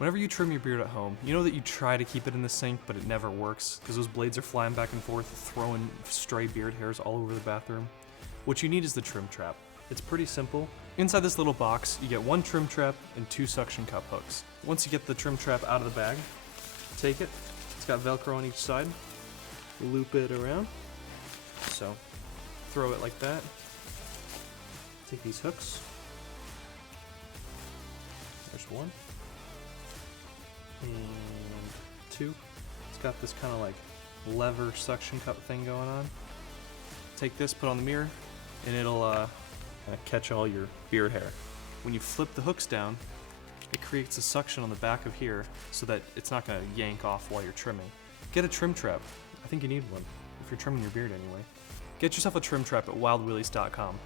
Whenever you trim your beard at home, you know that you try to keep it in the sink, but it never works because those blades are flying back and forth, throwing stray beard hairs all over the bathroom. What you need is the trim trap. It's pretty simple. Inside this little box, you get 1 trim trap and 2 suction cup hooks. Once you get the trim trap out of the bag, take it. It's got Velcro on each side. Loop it around. So, throw it like that. Take these hooks. There's 1. And 2. It's got this kind of like lever suction cup thing going on. Take this, put it on the mirror, and it'll catch all your beard hair. When you flip the hooks down, it creates a suction on the back of here so that it's not going to yank off while you're trimming. Get a trim trap. I think you need one, if you're trimming your beard anyway. Get yourself a trim trap at wildwillies.com.